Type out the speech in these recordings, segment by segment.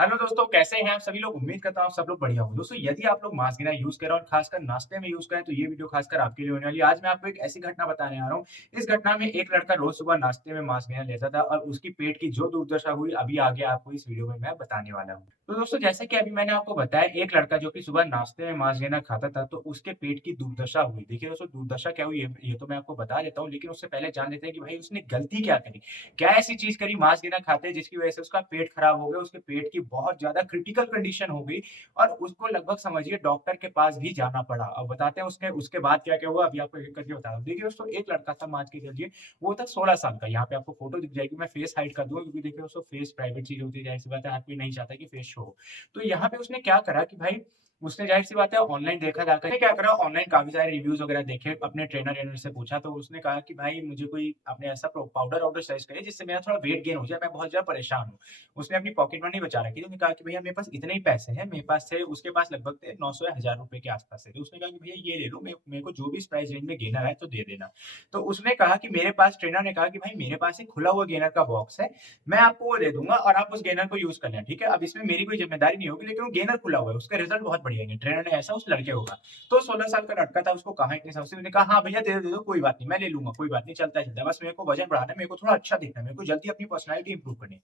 Hello दोस्तों, कैसे हैं आप सभी लोग? उम्मीद करता हूँ आप सब लोग बढ़िया होंगे। दोस्तों, यदि आप लोग मास्क बिना यूज़ कर रहे हैं और खासकर नाश्ते में यूज़ करें, तो ये वीडियो खासकर आपके लिए होने वाली है। आज मैं आपको एक ऐसी घटना बताने आ रहा हूँ। इस घटना में एक लड़का रोज़ सुबह नाश्ते में मास्क बिना लेता था और उसकी पेट की जो दुर्दशा हुई, अभी आगे आपको इस वीडियो में मैं बताने वाला हूँ। तो दोस्तों, जैसे कि अभी मैंने आपको बताया, एक लड़का जो कि सुबह नाश्ते में मास्क बिना खाता था, तो उसके पेट की दुर्दशा हुई। देखिए दोस्तों, दुर्दशा क्या हुई, ये तो मैं आपको बता देता हूँ, लेकिन उससे पहले जान लेते हैं कि भाई उसने गलती क्या करी? क्या ऐसी चीज़ करी मास्क बिना खाते जिसकी वज़ह से उसका पेट खराब हो गया, उसके पेट की बहुत ज़्यादा क्रिटिकल कंडीशन हो गई और उसको लगभग समझिए डॉक्टर के पास भी जाना पड़ा। अब बताते हैं उसने उसके बाद क्या-क्या हुआ, अभी आपको एक-एक करके बता रहा हूँ। देखिए दोस्तों, एक लड़का था मान के चलिए, वो था 16 साल का। यहाँ पे आपको फ़ोटो दिख जाएगी, मैं फेस हाइड कर दूँगा क्योंकि देखिए दोस्तों फेस प्राइवेट चीज़ होती है, ज़ाहिर-सी बात है हर कोई नहीं चाहता कि फेस शो हो। तो यहाँ पे उसने क्या करा कि भाई उसने ज़ाहिर-सी बात है ऑनलाइन देखा जाकर उसने क्या करा ऑनलाइन काफ़ी सारे रिव्यूज़ वगैरह देखे, अपने ट्रेनर-वेनर से पूछा तो उसने कहा कि भाई मुझे कोई आपने ऐसा पाउडर-वाउडर सजेस्ट करिए जिससे मेरा थोड़ा वेट गेन हो जाए, मैं बहुत ज़्यादा परेशान हूँ। उसने अपनी पॉकेट मनी बचा रखी थी, उसने कहा कि भैया मेरे पास इतने ही पैसे हैं, मेरे पास थे उसके पास लगभग थे 900 या ₹1000 के आस-पास थे। तो उसने कहा कि भैया ये ले लो, मेरे को जो भी इस प्राइस रेंज में गेनर है तो दे देना। तो उसने कहा कि मेरे पास ट्रेनर ने कहा कि भाई मेरे पास एक खुला हुआ गेनर का बॉक्स है, मैं आपको वो दे दूँगा और आप उस गेनर को यूज़ कर लेना, ठीक है? अब इसमें मेरी कोई ज़िम्मेदारी नहीं होगी लेकिन वो गेनर खुला हुआ है, उसका रिज़ल्ट बहुत बढ़िया है। ट्रेनर ने ऐसा उस लड़के को कहा। तो 16 साल का लड़का था, उसको कहाँ इतनी समझ उसने कहा, "हाँ भैया दे दो, कोई बात नहीं, मैं ले लूँगा, कोई बात नहीं, चलता है चलता है। बस मेरे को वज़न बढ़ाना है, मेरे को थोड़ा अच्छा दिखना है, मेरे को जल्दी अपनी पर्सनैलिटी इंप्रूव करनी है।"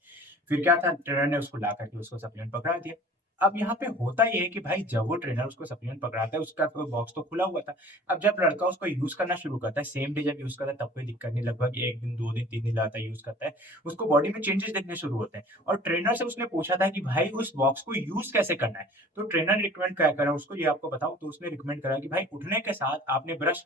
फिर क्या था ट्रेनर ने उसको ला करके उसको सप्लीमेंट पकड़ा दिया। अब यहाँ पे होता ये है कि भाई जब वो ट्रेनर उसको सप्लीमेंट पकड़ाता है उसका तो बॉक्स तो खुला हुआ था। अब जब लड़का उसको यूज़ करना शुरू करता है, सेम डे जब यूज़ करता है तब कोई दिक्कत नहीं, लगभग 1 दिन, 2 दिन, 3 दिन लगातार यूज़ करता है, उसको बॉडी में चेंजेस दिखने शुरू होते हैं। और ट्रेनर से उसने पूछा था कि भाई उस बॉक्स को यूज़ कैसे करना है? तो ट्रेनर ने रिकमेंड क्या करा उसको ये आपको बताऊँ तो उसने रिकमेंड करा कि भाई उठने के साथ आपने ब्रश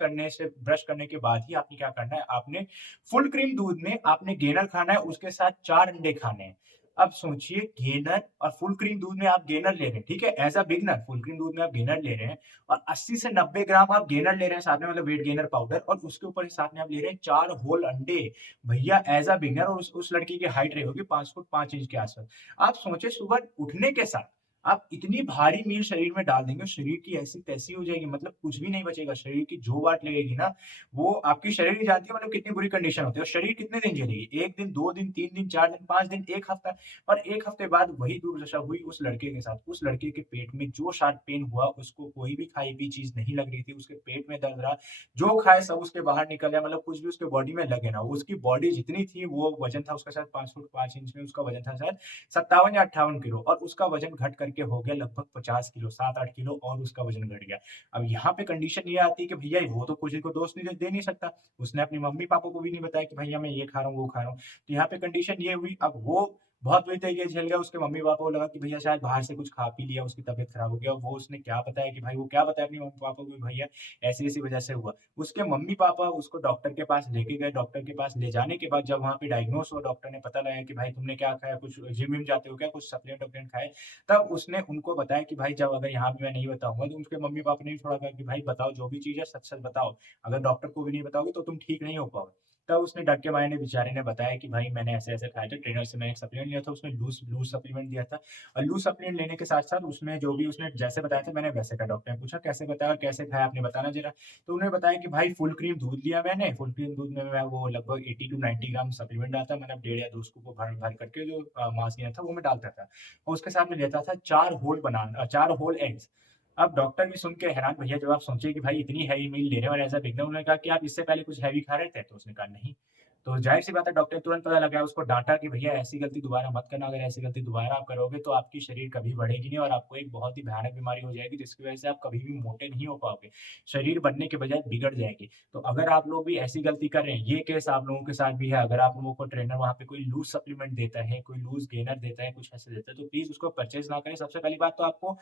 करने के बाद ही आपने क्या करना है, आपने फुल क्रीम दूध में आपने गेनर खाना है, उसके साथ 4 अंडे खाने हैं। अब सोचिए गेनर और फुल क्रीम दूध में आप गेनर ले रहे हैं, ठीक है? As a beginner full cream दूध में आप गेनर ले रहे हैं और 80 से 90 ग्राम आप गेनर ले रहे हैं साथ में मतलब वेट गेनर पाउडर और उसके ऊपर साथ में आप ले रहे हैं 4 होल अंडे। भैया ऐज़ अ बिगिनर और उस लड़की की हाइट रही होगी 5 फुट 5 इंच के आस-पास। आप सोचिए सुबह उठने के साथ आप इतनी भारी मील शरीर में डाल देंगे, शरीर की ऐसी-तैसी हो जाएगी मतलब कुछ भी नहीं बचेगा। शरीर की जो वाट लगेगी ना, वो आपकी शरीर ही जानती है मतलब कितनी बुरी कंडीशन होती है और शरीर कितने दिन झेलेगी? 1 दिन, 2 दिन, 3 दिन, 4 दिन, 5 दिन, 1 हफ्ता और 1 हफ्ते बाद वही दुर्दशा हुई उस लड़के के साथ। उस लड़के के पेट में जो शार्प पेन हुआ, उसको कोई भी खाई-पी चीज़ नहीं लग रही थी, उसके पेट में दर्द रहा, जो खाए सब उसके बाहर निकल आया मतलब कुछ भी उसके बॉडी में लगे ना। उसकी बॉडी जितनी थी वो वज़न था उसका शायद 5 फुट 5 इंच में उसका वज़न था शायद 57 या 58 किलो और उसका वज़न घट करके हो गया लगभग 50 किलो, 7-8 किलो और उसका वज़न घट गया। अब यहाँ पे कंडीशन ये आती है कि भैया वो तो किसी को दोष नहीं दे नहीं सकता। उसने अपनी मम्मी-पापा को भी नहीं बताया कि भैया मैं ये खा रहा हूँ, वो खा रहा हूँ। तो यहाँ पे कंडीशन ये हुई, अब वो बहुत बुरी तरीके से झेल गया, उसके मम्मी-पापा को लगा कि भैया शायद बाहर से कुछ खा पी लिया, उसकी तबीयत खराब हो गया। वो उसने क्या बताया कि भाई वो क्या बताया अपने मम्मी-पापा को कि भैया ऐसी-ऐसी वजह से हुआ। उसके मम्मी-पापा उसको डॉक्टर के पास लेके गए, डॉक्टर के पास ले जाने के बाद जब वहाँ पे डायग्नोज़ हुआ, डॉक्टर ने पता लगाया कि भाई तुमने क्या खाया, कुछ जिम-विम जाते हो क्या? कुछ सप्लीमेंट-वप्लीमेंट खाए? तब उसने उनको बताया कि भाई जब अगर यहाँ पे मैं नहीं बताऊँगा तो उसके मम्मी-पापा ने भी थोड़ा कहा कि भाई बताओ जो भी चीज़ है सच-सच बताओ। अगर डॉक्टर को भी नहीं बताओगे तो तुम ठीक नहीं हो पाओगे। तब उसने डट के मारे ने बेचारे ने बताया कि भाई मैंने ऐसे-ऐसे खाए थे, ट्रेनर से मैंने एक सप्लीमेंट लिया था, उसमें लूज़ लूज़ सप्लीमेंट दिया था और लूज़ सप्लीमेंट लेने के साथ-साथ उसमें जो भी उसने जैसे बताया था मैंने वैसे खाया। डॉक्टर ने पूछा कैसे बताया और कैसे खाया आपने बताना ज़रा? तो उन्होंने बताया कि भाई फुल क्रीम दूध लिया मैंने, फुल क्रीम दूध में मैं वो लगभग 80 टू 90 ग्राम सप्लीमेंट डालता मतलब डेढ़ या 2 स्कूप को भर भर करके जो मास गेनर था वो मैं डालता था। और उसके साथ में लेता था 4 होल एग्स। अब डॉक्टर भी सुन के हैरान भैया जब आप सोचिए कि भाई इतनी हैवी मील ले रहे हो और ऐसा दिख रहा है, उन्होंने कहा कि आप इससे पहले कुछ हैवी खा रहे थे? तो उसने कहा नहीं। तो ज़ाहिर-सी बात है डॉक्टर तुरंत पता लगा उसको डाँटा कि भैया ऐसी गलती दोबारा मत करना, अगर ऐसी गलती दोबारा आप करोगे तो आपकी शरीर कभी बढ़ेगी नहीं और आपको एक बहुत ही भयानक बीमारी हो जाएगी जिसकी वजह से आप कभी भी मोटे नहीं हो पाओगे। शरीर बनने के बजाय बिगड़ जाएगी। तो अगर आप लोग भी ऐसी गलती कर रहे हैं, ये केस आप लोगों के साथ भी है, अगर आप लोगों को ट्रेनर वहाँ पे कोई लूज़ सप्लीमेंट देता है, कोई लूज़ गेनर देता है, कुछ ऐसे देता है, तो प्लीज़ उसको परचेज़ ना करें। सबसे पहली बात तो आपको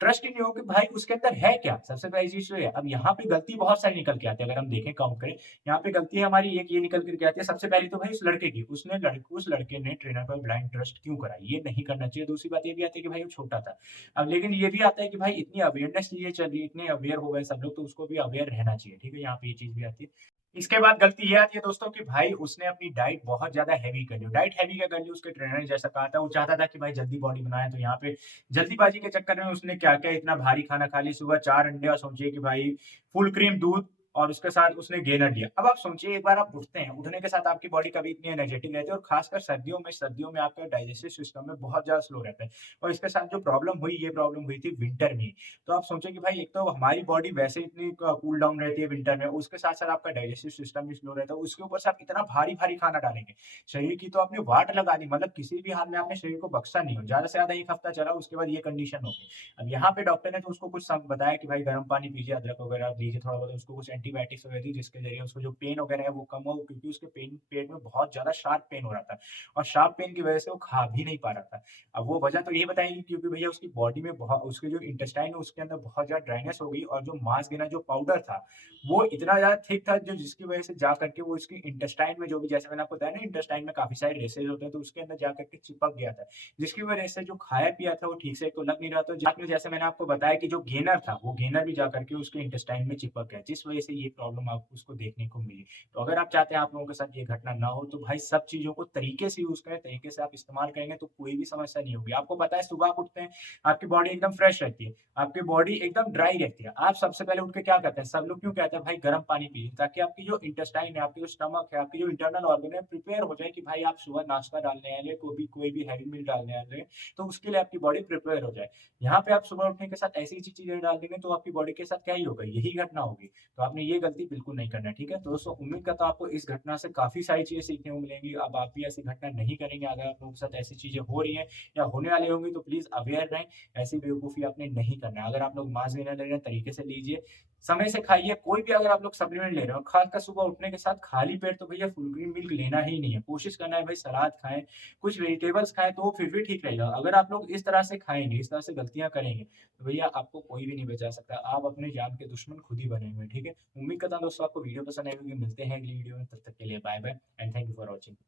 ट्रस्ट ही नहीं हो कि भाई उसके अंदर है क्या? सबसे पहली चीज़ तो ये है। अब यहाँ पे गलती बहुत सारी निकल के आती है, अगर हम देखें काउंट करें, यहाँ पे गलती हमारी एक ये निकल कर के आती है, सबसे पहली तो भाई उस लड़के की, उस लड़के ने ट्रेनर पर ब्लाइंड ट्रस्ट क्यों करा? ये नहीं करना चाहिए। दूसरी बात ये भी आती है कि भाई वो छोटा था। अब लेकिन ये भी आता है कि भाई इतनी अवेयरनेस चीज़ें चल रही है, इतने अवेयर हो गए सब लोग, तो उसको भी अवेयर रहना चाहिए, ठीक है? यहाँ पे ये चीज़ भी आती है। इसके बाद गलती ये आती है दोस्तों कि भाई उसने अपनी डाइट बहुत ज़्यादा हेवी कर ली। डाइट हेवी क्या कर ली उसके ट्रेनर ने जैसा कहा था, वो चाहता था कि भाई जल्दी बॉडी बनाए, तो यहाँ पे जल्दीबाजी के चक्कर में उसने क्या-क्या इतना भारी खाना खा लिया। सुबह 4 अंडे और सोचिए कि भाई फुल क्रीम दूध और उसके साथ उसने गेनर लिया। अब आप सोचिए एक बार आप उठते हैं, उठने के साथ आपकी बॉडी कभी इतनी एनर्जेटिक रहती है और खासकर सर्दियों में आपका डाइजेस्टिव सिस्टम में बहुत ज़्यादा स्लो रहता है। और इसके साथ जो प्रॉब्लम हुई, ये प्रॉब्लम हुई थी विंटर में। तो आप सोचिए कि भाई एक तो हमारी बॉडी वैसे ही इतनी कूल डाउन रहती है विंटर में, उसके साथ-साथ आपका डाइजेस्टिव सिस्टम भी स्लो रहता है, उसके ऊपर से आप इतना भारी-भारी खाना डालेंगे। शरीर की तो आपने वाट लगा दी, मतलब किसी भी हाल में आपने शरीर को बख्शा नहीं हो। ज़्यादा से ज़्यादा 1 हफ्ता चला, उसके बाद ये कंडीशन हो गई। अब यहाँ पे डॉक्टर ने तो उसको कुछ सम बताया कि भाई गर्म पानी पीजिए, अदरक वगैरह लीजिए, थोड़ा बहुत उसको कुछ एंटीबायोटिक्स वगैरह दी, जिसके ज़रिए उसको जो पेन वगैरह है वो कम हो, क्योंकि उसके पेट में बहुत ज़्यादा शार्प पेन हो रहा था और शार्प पेन की वजह से वो खा भी नहीं पा रहा था। अब वो वजह तो यही बताएगी क्योंकि भैया उसकी बॉडी में बहुत उसके जो इंटेस्टाइन है उसके अंदर बहुत ज़्यादा ड्राइनेस हो गई और जो मांस गिना जो पाउडर था, वो इतना ज़्यादा थिक था जो जिसकी वजह से जा करके वो इसकी इंटेस्टाइन में जो भी जैसे मैंने आपको बताया ना इंटेस्टाइन में काफ़ी सारे रेशेज़ होते हैं तो उसके अंदर जा करके चिपक गया था। जिसकी वजह से जो खाया-पिया था वो ठीक से तो लग नहीं रहा था। बाद में जैसे मैंने आपको बताया कि जो गेनर था, वो गेनर भी जा करके उसके इंटेस्टाइन में चिपक गया, जिस वजह से ये प्रॉब्लम आपको उसको देखने को मिली। तो अगर आप चाहते हैं आप लोगों के साथ ये घटना ना हो, तो भाई सब चीज़ों को तरीके से यूज़ करें, तरीके से आप इस्तेमाल करेंगे तो कोई भी समस्या नहीं होगी। आपको पता है सुबह आप उठते हैं, आपकी बॉडी एकदम फ्रेश रहती है, आपकी बॉडी एकदम ड्राई रहती है। आप सबसे पहले उठ के क्या करते हैं? सब लोग क्यों कहते हैं भाई गर्म पानी पिए, ताकि आपकी जो इंटेस्टाइन है, आपकी जो स्टमक है, आपकी जो इंटरनल ऑर्गन है, प्रिपेयर हो जाए कि भाई आप सुबह नाश्ता डालने वाले, कोई भी हैवी मील डालने वाले हैं, तो उसके लिए आपकी बॉडी प्रिपेयर हो जाए। यहाँ पे आप सुबह उठने के साथ ऐसी-ऐसी चीज़ें डाल देंगे तो आपकी बॉडी के साथ क्या ही होगा, यही घटना होगी। तो आपने ये गलती बिल्कुल नहीं करना है, ठीक है? तो दोस्तों उम्मीद करता हूँ आपको इस घटना से काफ़ी सारी चीज़ें सीखने को मिलेंगी। अब आप भी ऐसी घटना नहीं करेंगे, अगर आप लोगों के साथ ऐसी चीज़ें हो रही हैं या होने वाली होंगी तो प्लीज़ अवेयर रहें, ऐसी बेवकूफ़ी आपने नहीं करना है। अगर आप लोग मास्क लेना ले रहे हैं, तरीके से लीजिए, समय से खाइए, कोई भी अगर आप लोग सप्लीमेंट ले रहे हो, खासकर सुबह उठने के साथ खाली पेट तो भैया फुल क्रीम मिल्क लेना ही नहीं है। कोशिश करना है भाई सलाद खाएँ, कुछ वेजिटेबल्स खाएँ तो फिर भी ठीक रहेगा। अगर आप लोग इस तरह से खाएँगे, इस तरह से गलतियाँ करेंगे, तो भैया आपको कोई भी नहीं बचा सकता। आप अपने जान के दुश्मन खुद ही बने हुए हैं, ठीक है? उम्मीद करता हूँ दोस्तों आपको वीडियो पसंद आई होगी। मिलते हैं अगली वीडियो में, तब तक के लिए bye bye and thank you for watching.